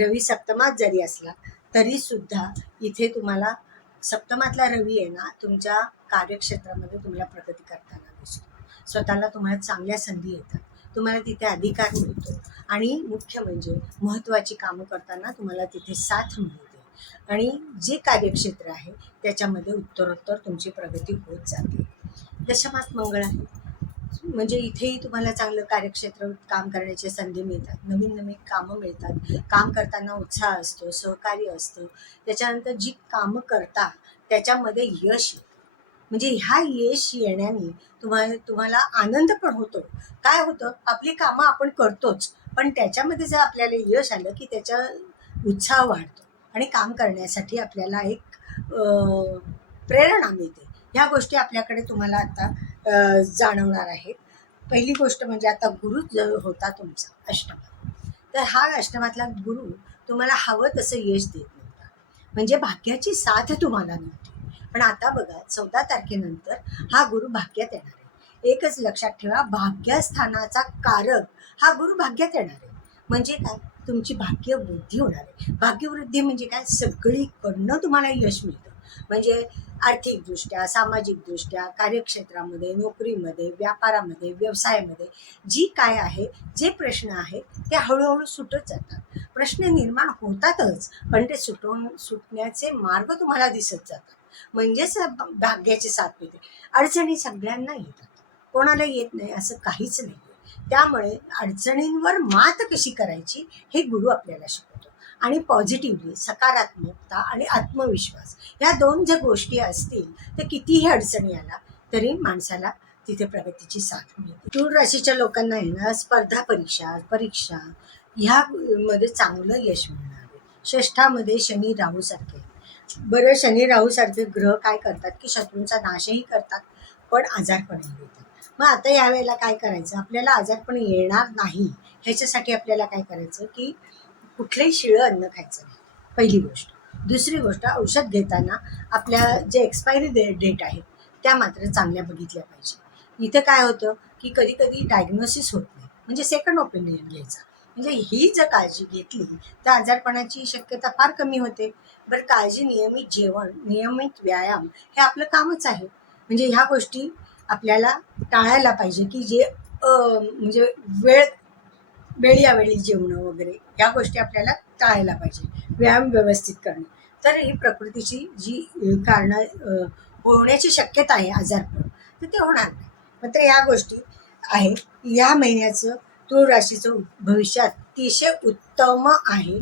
रवी सप्तमात जरी असला तरी सुद्धा इथे तुम्हाला सप्तमातला रवी आहे ना, तुमच्या कार्यक्षेत्रामध्ये तुम्हाला प्रगती करताना दिसतो. स्वतःला तुम्हाला चांगल्या संधी येतात, तुम्हाला तिथे अधिकार मिळतो आणि मुख्य म्हणजे महत्त्वाची कामं करताना तुम्हाला तिथे साथ मिळते आणि जे कार्यक्षेत्र आहे त्याच्यामध्ये उत्तरोत्तर तुमची प्रगती होत जाते. दशमात मंगळ आहे म्हणजे इथेही तुम्हाला चांगलं कार्यक्षेत्र काम करण्याची संधी मिळतात, नवीन नवीन कामं मिळतात, काम करताना उत्साह असतो, सहकार्य असतं. त्याच्यानंतर जी कामं करता त्याच्यामध्ये यश येतं. म्हणजे ह्या यश येण्याने तुम्हाला आनंद पण होतो. काय होतं, आपली कामं आपण करतोच, पण त्याच्यामध्ये जर आपल्याला यश आलं की त्याचा उत्साह वाढतो आणि काम करण्यासाठी आपल्याला एक प्रेरणा मिळते. ह्या गोष्टी आपल्याकडे तुम्हाला आता जाणवणार आहेत. पहिली गोष्ट म्हणजे आता गुरु जर होता तुमचा अष्टमात, तर हा अष्टमातला गुरु तुम्हाला हवं तसं यश देत नव्हता, म्हणजे भाग्याची साथ तुम्हाला नव्हती. पण आता बघा 14 तारखेनंतर हा गुरु भाग्यात येणार आहे. एकच लक्षात ठेवा, भाग्यस्थानाचा कारक हा गुरु भाग्यात येणार आहे. म्हणजे काय, तुमची भाग्यवृद्धी होणार आहे. भाग्यवृद्धी म्हणजे काय, सगळीकडनं तुम्हाला यश मिळतं. म्हणजे आर्थिकदृष्ट्या, सामाजिकदृष्ट्या, कार्यक्षेत्रामध्ये, नोकरीमध्ये, व्यापारामध्ये, व्यवसायामध्ये जी काय आहे, जे प्रश्न आहेत ते हळूहळू सुटत जातात. प्रश्न निर्माण होतातच, पण ते सुटण्याचे मार्ग तुम्हाला दिसत जातात. म्हणजेच भाग्याची साथ मिळते. अडचणी सगळ्यांना येतात, कोणाला येत नाही असं काहीच नाही. त्यामुळे अडचणींवर मात कशी करायची हे गुरु आपल्याला शिकवतो. आणि पॉझिटिव्हली, सकारात्मकता आणि आत्मविश्वास ह्या दोन जर गोष्टी असतील तर कितीही अडचणी आला तरी माणसाला तिथे प्रगतीची साथ मिळते. तूळ राशीच्या लोकांना आहे ना, स्पर्धा परीक्षा ह्या मध्ये चांगलं यश मिळणार आहे. षष्ठामध्ये शनी राहू सारखे. बरं, शनी राहू सारखे ग्रह काय करतात की शत्रूंचा नाशही करतात पण आजारपणही देतात. मग आता यावेळेला काय करायचं, आपल्याला आजारपण येणार नाही ह्याच्यासाठी आपल्याला काय करायचं की कुठलंही शिळं अन्न खायचं नाही, पहिली गोष्ट. दुसरी गोष्ट, औषध घेताना आपल्या जे एक्सपायरी डेट आहेत त्या मात्र चांगल्या बघितल्या पाहिजे. इथं काय होतं की कधी कधी डायग्नोसिस होत नाही, म्हणजे सेकंड ओपिनियन घ्यायचा. म्हणजे ही जर काळजी घेतली तर आजारपणाची शक्यता फार कमी होते. बरं, काळजी, नियमित जेवण, नियमित व्यायाम हे आपलं कामच आहे. म्हणजे ह्या गोष्टी आपल्याला टाळायला पाहिजे की जे म्हणजे वेळोवेळी जेवणं वगैरे ह्या गोष्टी आपल्याला टाळायला पाहिजे. व्यायाम व्यवस्थित करणे, तर ही प्रकृतीची जी कारणं होण्याची शक्यता आहे आजारपण, तर ते होणार नाही. मात्र ह्या गोष्टी आहेत. या महिन्याचं तूळ राशीचं भविष्य अतिशय उत्तम आहे.